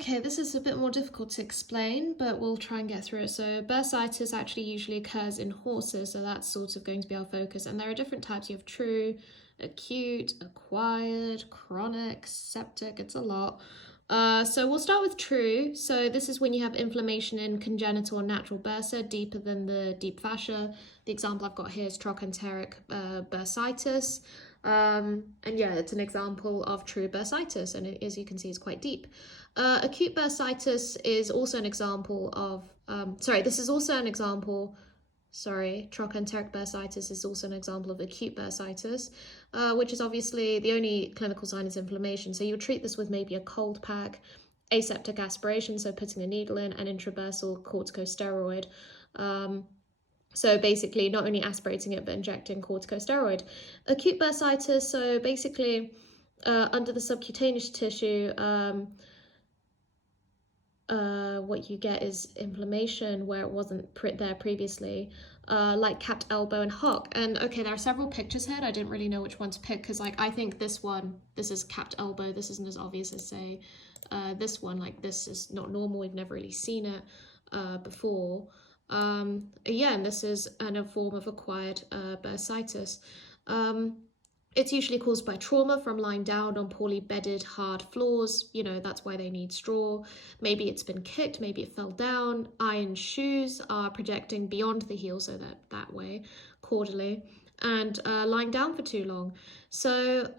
Okay, this is a bit more difficult to explain, but we'll try and get through it. So bursitis actually usually occurs in horses, so that's sort of going to be our focus. And there are different types. You have true, acute, acquired, chronic, septic, it's a lot. So we'll start with true. So this is when you have inflammation in congenital or natural bursa, deeper than the deep fascia. The example I've got here is trochanteric bursitis. And yeah, it's an example of true bursitis, and as you can see, it's quite deep. Acute bursitis is also an example of, trochanteric bursitis is also an example of acute bursitis, which is obviously the only clinical sign is inflammation. So you would treat this with maybe a cold pack, aseptic aspiration, so putting a needle in, and intrabursal corticosteroid. So basically not only aspirating it, but injecting corticosteroid. Acute bursitis, so basically under the subcutaneous tissue, what you get is inflammation where it wasn't there previously, like capped elbow and hock. And okay, there are several pictures here. I didn't really know which one to pick because like I think this is capped elbow. This isn't as obvious as say this one. Like this is not normal. We've never really seen it before. Yeah, and this is a form of acquired bursitis. It's usually caused by trauma from lying down on poorly bedded hard floors. You know, that's why they need straw. Maybe it's been kicked, maybe it fell down. Iron shoes are projecting beyond the heel, so that way, caudally, and lying down for too long. So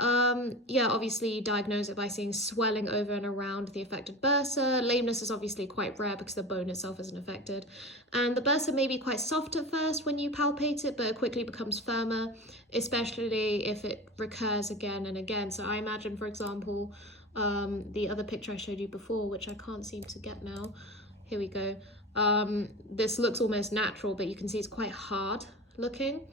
yeah, obviously you diagnose it by seeing swelling over and around the affected bursa. Lameness is obviously quite rare because the bone itself isn't affected. And the bursa may be quite soft at first when you palpate it, but it quickly becomes firmer, especially if it recurs again and again. So I imagine, for example, the other picture I showed you before, which I can't seem to get now. Here we go. This looks almost natural, but you can see it's quite hard looking.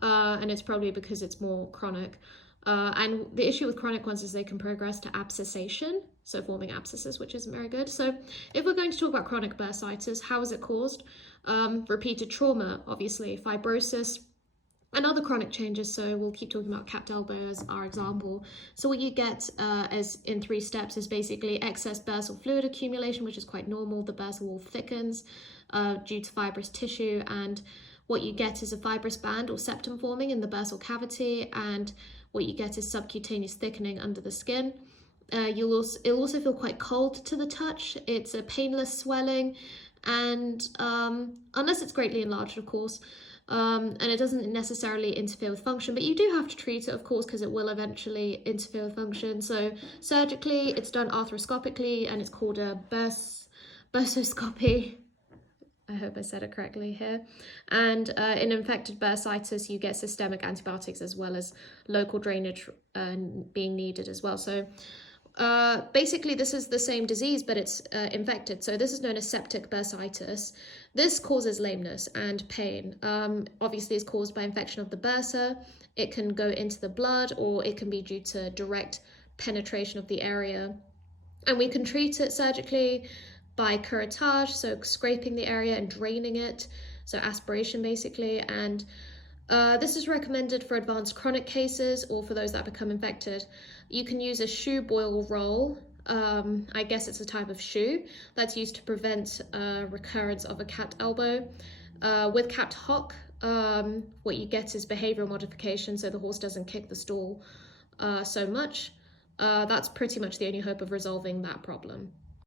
And it's probably because it's more chronic. And the issue with chronic ones is they can progress to abscessation, so forming abscesses, which isn't very good. So if we're going to talk about chronic bursitis, how is it caused? Repeated trauma, obviously, fibrosis, and other chronic changes. So we'll keep talking about capped elbow as our example. So what you get as in 3 steps is basically excess bursal fluid accumulation, which is quite normal. The bursal wall thickens due to fibrous tissue, and what you get is a fibrous band or septum forming in the bursal cavity, and what you get is subcutaneous thickening under the skin. It'll also feel quite cold to the touch. It's a painless swelling, and unless it's greatly enlarged, of course, and it doesn't necessarily interfere with function, but you do have to treat it, of course, because it will eventually interfere with function. So surgically, it's done arthroscopically, and it's called a bursoscopy. I hope I said it correctly here. And in infected bursitis, you get systemic antibiotics as well as local drainage being needed as well. So basically, this is the same disease, but it's infected. So this is known as septic bursitis. This causes lameness and pain. Obviously, it's caused by infection of the bursa. It can go into the blood, or it can be due to direct penetration of the area. And we can treat it surgically by curettage, so scraping the area and draining it, so aspiration basically. And this is recommended for advanced chronic cases or for those that become infected. You can use a shoe boil roll. I guess it's a type of shoe that's used to prevent recurrence of a capped elbow. With capped hock, what you get is behavioral modification, so the horse doesn't kick the stall so much. That's pretty much the only hope of resolving that problem.